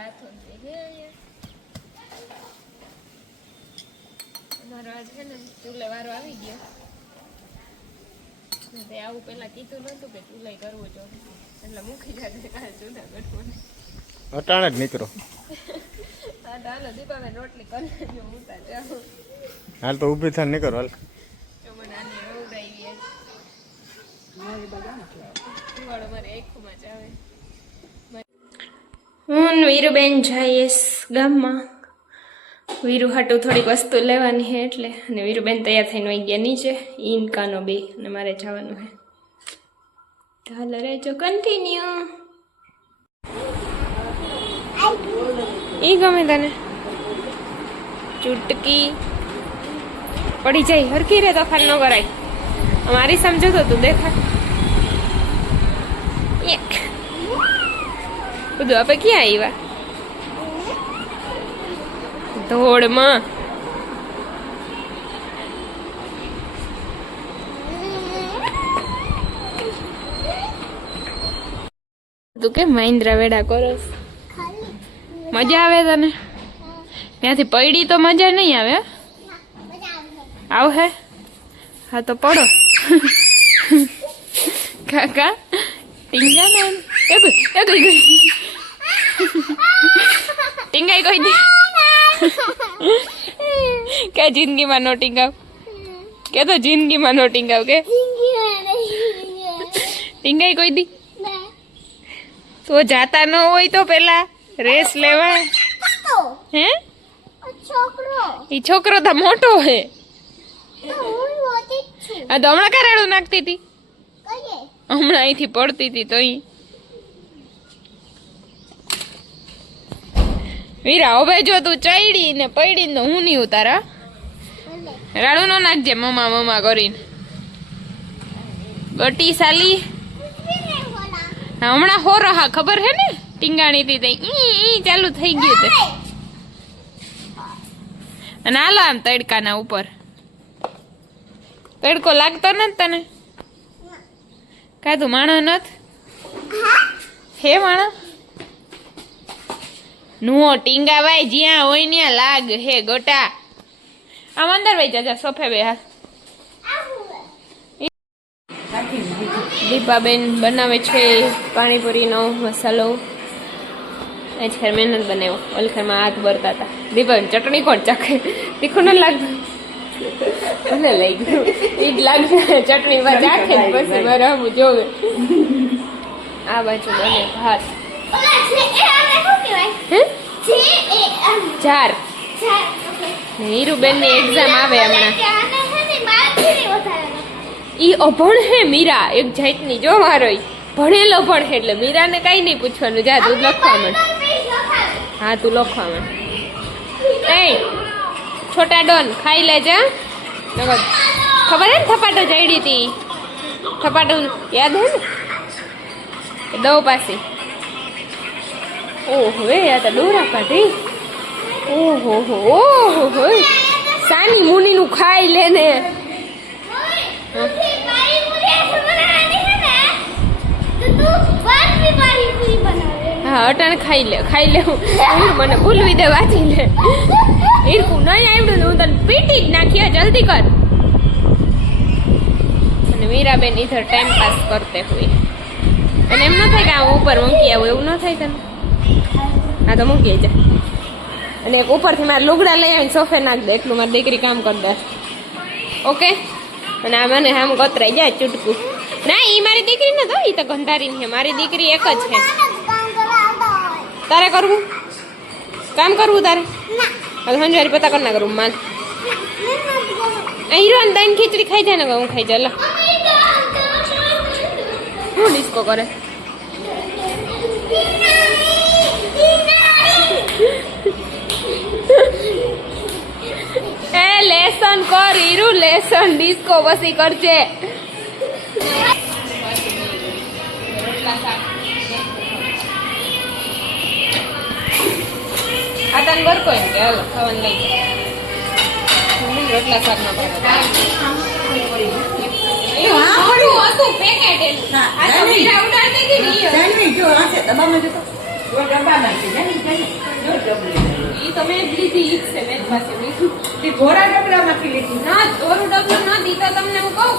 હાથો મારો આજ છે ને ચૂલે વારો આવી ગયો. આવું પેલા કીધું નતું કે ચૂલે કરવું જોઈએ એટલે મૂકી જાય કાલે ચૂલા કરવું અટાણે જ નીકળો. હાલો દીપાબેન રોટલી કરી મૂકતા જાઓ. હાલ તો ઊભી થાય નીકળો. હાલ મને આની રોવડાવી મારે એકમાં જ આવે. હું વીરુબેન જઈએ ગામમાં. વીરુ હાટું થોડીક વસ્તુ લેવાની છે એટલે. અને વીરુબેન તૈયાર થઈને વહી ગયા નીચે. ઇનકાનો બે અને મારે જવાનું છે. ચાલો રહેજો કન્ટિન્યુ. ઈ ગમે તને ચૂટકી પડી જાય હરખી રે તોફાન ન કરાય. અમારી સમજો તો તું દેખાય બધું આપણે ક્યાં આવ્યા ધોળમાં. તું કેમ મહિન્દ્રા વેડા કરસ? મજા આવે તને? ત્યાંથી પડી તો મજા નહીં આવે. આવશે હા તો પડો. કાકા ટીંગા ને ટીંગાઈ કોઈ દી કે જિંદગીમાં નો ટીંગાવ કે તો જિંદગીમાં નો ટીંગાવ કે ટીંગાઈ કોઈ દી તો જાતા ન હોય તો પેલા રેસ લેવા હે. ઈ છોકરો તો મોટો હે. આ તો હમણાં કરાડું નાખતી હતી હમણાં અહીંથી પડતી હતી તો અહીં. વીરા હવે જો તું ચડી ને પડી ને હું નહીં ઉતારા. રાડું નો નાખજે મમ્મા મમ્મા કરીને. ગટી સાલી હમણાં હો રહા ખબર હે ને ટીંગાણી હતી ઈ ચાલુ થઈ ગયું તે. અને હાલો આમ તડકાના ઉપર. તડકો લાગતો નથી તને? કાધું માણો નથ હે માણો નો ટીંગાવાય જ્યાં હોય ત્યાં લાગ હે ગોટા. આમ અંદર વઈ જા સોફે બે. હા દીપાબેન બનાવે છે પાણીપુરીનો મસાલો. ખેર મહેનત બનાવ્યો. ઓલખરમાં હાથ ભરતા હતા. દીપાબેન ચટણી કોણ ચાખે? તીખું ન લાગતું? મને લઈ ગયું ઈ જ લાગે ચટણી માં ચાખે પછી બરાબર જોવે. આ બાજુ બને ભાત. ચાર હીરુબેન ની એક્ઝામ આવે હમણાં. ઈ અભણ હે મીરા એક જાતની જો મારો ભણેલો પણ હે એટલે મીરા ને કઈ નહીં પૂછવાનું. જા તું લખવા માંડ. હા તું લખવા માંડ. એ છોટા ડોન ખાઈ લેજે. ખબર હે ને થપાટો ચડી હતી? થપાટો યાદ હે ને દવ પાસે? ઓહો આ તો ડોરા કાઢી. ઓહો ઓહો સાની મુની નું ખાઈ લેને. હા અટાણે ખાઈ લે મને ભૂલવી દે વાંચી લે. ઈરકું નહીં આવડ્યું હું તને પીટી જ નાખીએ જલ્દી કર. અને મીરાબેન ઇધર ટાઈમ પાસ કરતે હોય. અને એમ ન થાય કે આ ઉપર મૂકી આવું એવું ન થાય તને? હા તો મૂકી જા. અને એક ઉપરથી મારે લુગડા લઈ આવીને સોફે નાખ દે એટલું મારી દીકરી કામ કરી દે. ઓકે. અને આ મને આમ ગતરાઈ જાય ચૂટકું. ના ઈ મારી દીકરી ન તો ઈ તો ગંધારી છે. મારી દીકરી એક જ છે. તારે કરવું કામ કરવું તારે? હંજવારી પતા કર ના કરું માલ. હીરો ને દહીં ખીચડી ખાઈ જાય ને હું ખાઈ જાય. શું ડિસ્કો કરે? એ લેસન કર હીરુ લેસન. ડિસ્કો પછી કરજે. આ તને ઘર કોઈ કે હાલો ખાવાનું લઈ રોટલા શાક ના वो डब्बा नाखी जानी जो डबली ઈ તો મેં જ લીધી ઈ જ છે મેં જ પાસે લીધું ती घोड़ा डबला માંથી લીધી ના ચોરું ડબલું ન દી તો તમને હું કહું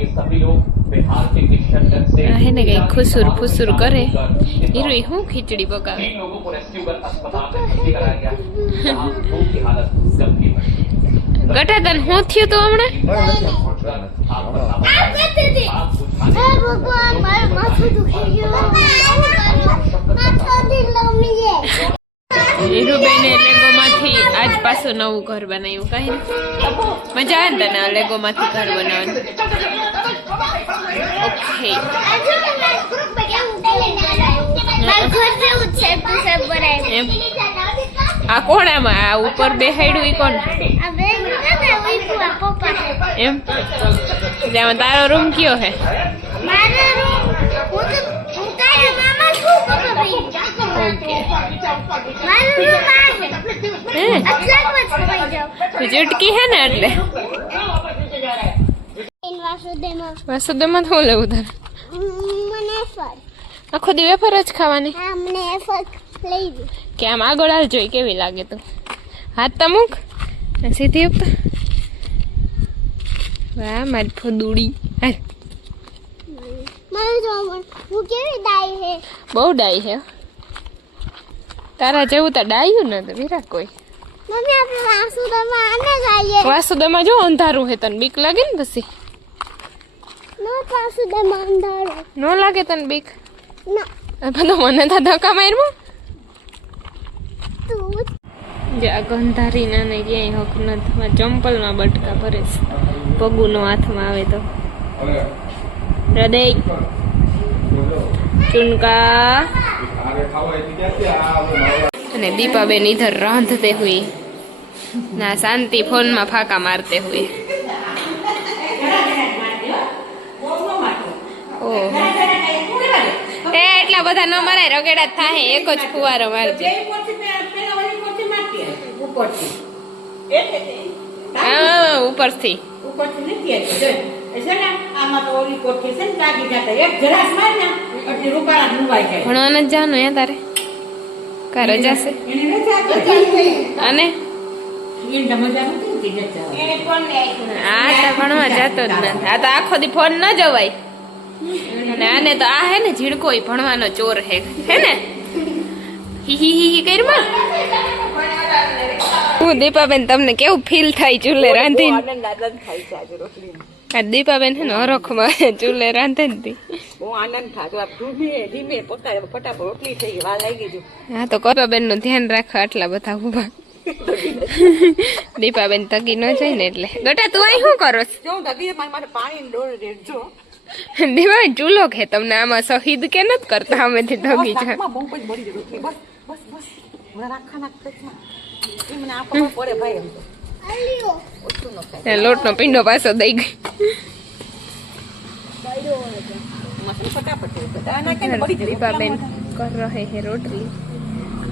ये सभी लोग बिहार के किशनगंज से આ હે ને કઈ ખુસુર ફુસુર કરે હીરો હું ખીચડી પકાવે तीन लोगों को रेस्क्यू कर अस्पताल में भर्ती कराया गया जहां दो की हालत गंभीर बनी ગટા તને હું થયું તું હમણાં હીરુબેને લેગો માંથી આજ પાછું નવું ઘર બનાવ્યું કઈ મજા આવે ને તને લેગો માંથી ઘર બનાવવાનું ઓકે એમ આ કોણ આમાં આ ઉપર બેહાડ્યું ઈ કોણ એમ ત્યાં તારો રૂમ કયો હે ઓકે તું ચૂટકી હે ને એટલે વાસુદેવમાં શું લેવું તારે આખો દી વેફર જ ખાવાની કે આમ આગળ હાલ જોઈ કેવી લાગે તું હાથ તો મૂક સીધી ઉપર વાહ મારી ફોદુડી હાલ બહુ ડાઈ હે તારા જેવું તો ડાયું ને તો વિરાટ કોઈ વાસુદેવમાં જો અંધારું હે તને બીક લાગે ને પછી ન લાગે તને બીક બધો મને તો ધક્કા માર્યું જે ગંધારી ના ને ક્યાંય હક નથી ચંપલમાં બટકા ભરે પગુનો હાથમાં આવે તો હૃદય ચુનકા અને દીપાબેન इधर रांधते हुए ना शांति फोन में फाका मारते हुए ओह ए એટલા બધા ન મરાય રગેડા થાય એક જ ફુવારો મારજે હા ઉપરથી ભણવાના જ જવાનું હે તારે કા રજા છે અને આ તો ભણવા જતો જ નથી આ તો આખો દી ફોન ન જવાય અને આને તો આ હે ને ઝીણકો ભણવાનો ચોર હે ને હી હી કરમાં હું દીપાબેન તમને કેવું ફીલ થાય ચૂલે રાંધીને આ દીપાબેન છે ને હરખમાં ચૂલે રાંધે ને બહુ આનંદ થાય ધીમે ધીમે ફટાફટ રોટલી થઈ ગઈ વાર લાગી ગયું હા તો દીપાબેન નું ધ્યાન રાખો આટલા બધા ઉભા દીપાબેન તકી ન જાય ને એટલે ગટા તું અહીં શું કરો જો દગી મારે પાણી ડોળ રેડજો દીવા ચૂલો કે તમને આમાં શહીદ કે નથી કરતા અમેથી ઢગી છે બહુ જ બળી ગઈ રોટલી બસ બસ બસ મને રાખવાના પેટમાં એ મને આપવો પડે ભાઈ એમ તો ઓછું ન થાય લોટ નો પીંડો પાછો દઈ ગઈ દીપાબેન કર રહે હે રોટલી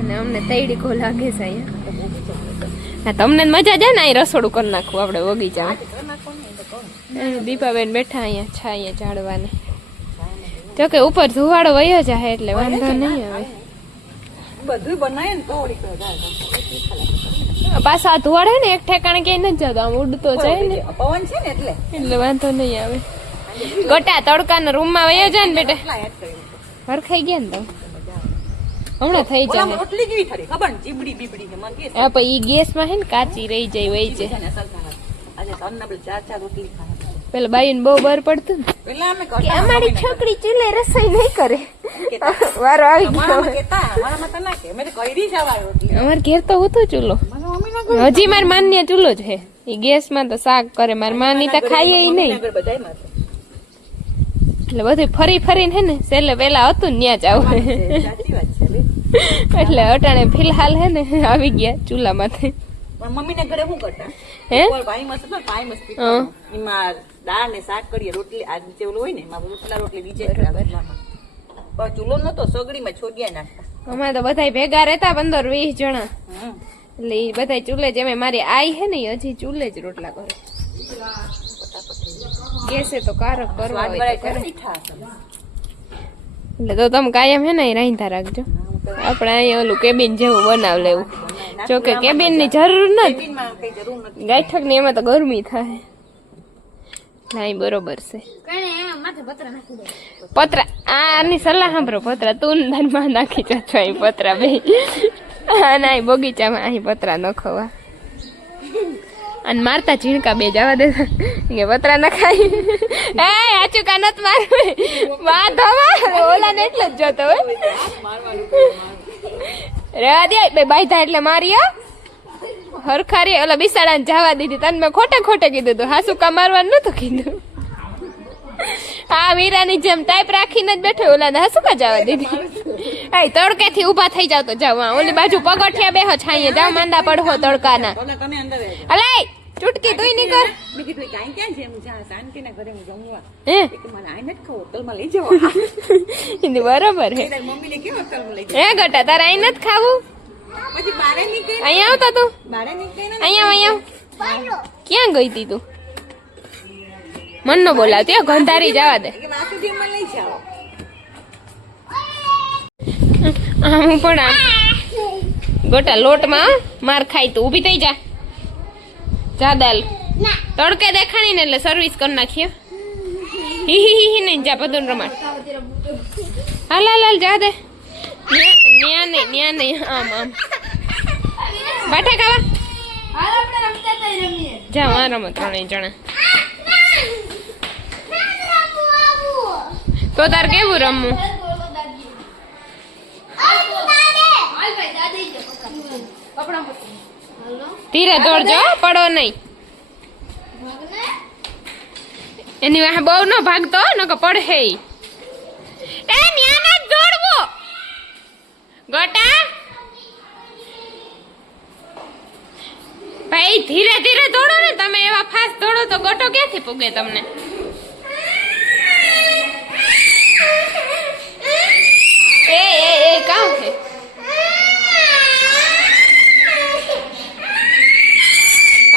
અને અમને તૈડી કો લાગે છે અહીંયા તમને મજા જાય ને અહીં રસોડું કરી નાખવું આપણે બગીચા દીપાબેન બેઠા અહીંયા છાંયે ઝાડવાને જો કે ઉપર ધુવાડો વયો જાય એટલે વાંધો નહીં આવે બધું બનાવે ને તો પાછા આ ધુવાડે ને એક ઠેકાણે ક્યાંય નથી જતો આમ ઉડતો જાય ને પવન છે ને એટલે વાંધો નહીં આવે ગટા તડકાના રૂમમાં વયો જાય ને બેટા હરખાઈ ગયા ને તો હમણાં થઈ જાય રોટલી કેવી ખરી ખબર ને ચીબડી બીબડી ને મને હા પણ ઈ ગેસ માં હે ને કાચી રહી જાય વહી જાય આજે તન્ના બે ચાર રોટલી ખાવા પેલા બાયું બહુ બર પડતું ને પેલા અમે કે અમારી છોકરી ચૂલે રસોઈ નહીં કરે વારો આવી ગયો મારામાં તો ના કે મેં તો કરી જવા રોટલી અમાર ઘેર તો હતો ચૂલો હજી માર માન્ય ચૂલો જ હે ઈ ગેસ માં તો શાક કરે માર માની તો ખાઈએ નહીં એટલે બધું ફરી ફરીને હે ને છેલ્લે પેલા હતું ને ન્યા જ આવું એટલે અટાણે ફિલહાલ હે ને આવી ગયા ચૂલામાંથી મમ્મી ને ઘરે શું કરતા હે ભાઈ મસ્ત એમાં દાળ ને શાક કરીએ રોટલી આ નીચે ઓલું હોય ને એમાં રોટલા રોટલી નીચે ચૂલો નતો સગડીમાં છોડ્યા નાખતા અમારે તો બધા ભેગા રહેતા 15-20 જણા એટલે ઈ બધા ચૂલે જ એમ મારી આઈ હે ને હજી ચૂલે જ રોટલા કરે ગેસે તો કારક કરવા હોય તો કરે. એટલે તો તમે કાયમ હે ને અહીં રાંધતા રાખજો. આપણે અહીંયા ઓલું કેબિન જેવું બનાવ લેવું. જો કે કેબિન ની જરૂર નથી, કેબિનમાં કઈ જરૂર નથી. ગાયઠક ની એમાં તો ગરમી થાય. ના બરોબર છે. પતરા આની સલાહ સાંભળો. પતરા તું માં નાખી જાજો અહીં પતરા બે. ના બગીચામાં અહીં પતરા ન ખવા અને મારતા ઝીણકા બે જવા દે કે પતરા ન ખાય. એ આચું કા નત મારવે વાતો ઓલા ને એટલે જ જોતો હોય. રેવા દે બે બાયધા એટલે મારી હરખારી ઓલા બિસાડા જવા દીધી. તને મેં ખોટે કીધું હતું. હાસુ કા મારવાનું નતું કીધું. હા મીરાની જેમ ટાઈપ રાખીને જ બેઠો. ઓલા ને હાસુ કા જવા દીધી. એ તડકે થી ઉભા થઈ જાવ તો જાવ. ઓલી બાજુ પગઠિયા બેહો છાઈએ જાવ. માંદા પડહો તડકાના. ઓલા તમે અંદર રહેજો. અલે ચૂટકી તુંય નહીં કર. મેં કીધું કાંઈ ક્યાં છે? હું જ્યાં શાંતિના ઘરે હું જમવા. હે કે મને આઈ નથી ખાવું, હોટલમાં લઈ જાઓ. ઈ બરોબર હે. તારી મમ્મીને કેમ હોટલમાં લઈ હે ગટા તારે અહીં નથી ખાવું? જાઓ? પછી બારે નીકળે અહીંયા આવતા તું. બારે નીકળે ને અહીંયા ક્યાં ગઈ તી તું? મન નો બોલાવતી હો, ગંધારી જવા દે. કે વાસુદેવમાં લઈ જાઓ. હું પણ આમ ગોટા લોટમાં માર ખાઈ તું ઊભી થઈ જા. જા દાલ તડકે દેખાણી ને એટલે સર્વિસ કરી નાખીએ. હી નહીં જા બધું રમાડ. હાલ જા દે. ન્યા નહીં આમ બાઠા ખાવા જા. આ રમત ત્રણેય જણા. તો તાર કેવું રમવું? ધીરે દોડજો, પડો નહીં. એની વાહે બહુ ન ભાગતો નકો પડે. એ ન્યાને જ દોડવો ગોટા. ભાઈ ધીરે ધીરે દોડો ને. તમે એવા ફાસ્ટ દોડો તો ગોટો ક્યાંથી પૂગે તમને? એ કામ છે.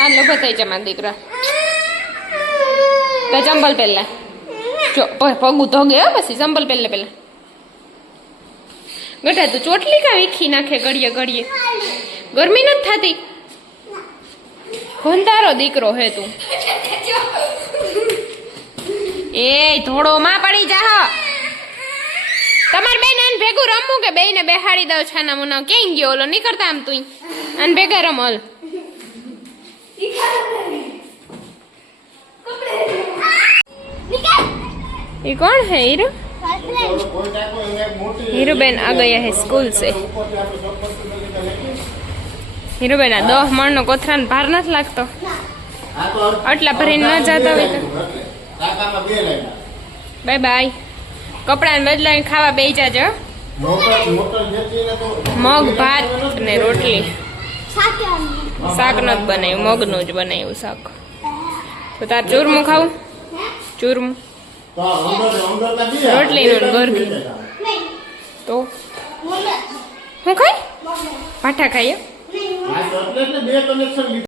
આ લોભો થઈ છે મારા દીકરા. તો ચંપલ પહેલા જો પગું ધોગે હો. પછી ચંપલ પહેલા ગટા તું ચોટલી કા વીખી નાખે ઘડીએ. ગરમી નથી થતી? ખોંધારો દીકરો હે તું. એ ધોળો માં પડી જા. તમાર બેન આને ભેગું રમવું કે બેને બેહાડી દઉં છાના મુના? ક્યાં ગયો ઓલો? નીકળતા આમ તું આને ભેગા રમલ. ये कौन है हीरो? हीरो बेन आ गया है स्कूल से. हीरो बेन आ 10 मण नो कोथरान भार નથી લાગતો. આટલા ભરીને ન જતા હોય તો બાય બાય. કપડાને બદલાઈને ખાવા બેસી જાજો. મગ ભાત ને રોટલી. શાક નથી બનાવ્યું, મગનું જ બનાવ્યું શાક. તો તાર ચૂરમું ખાવું? ચૂરમું રોટલી નું ગરગી તો હું ખાઈ પાઠા ખાઈએ.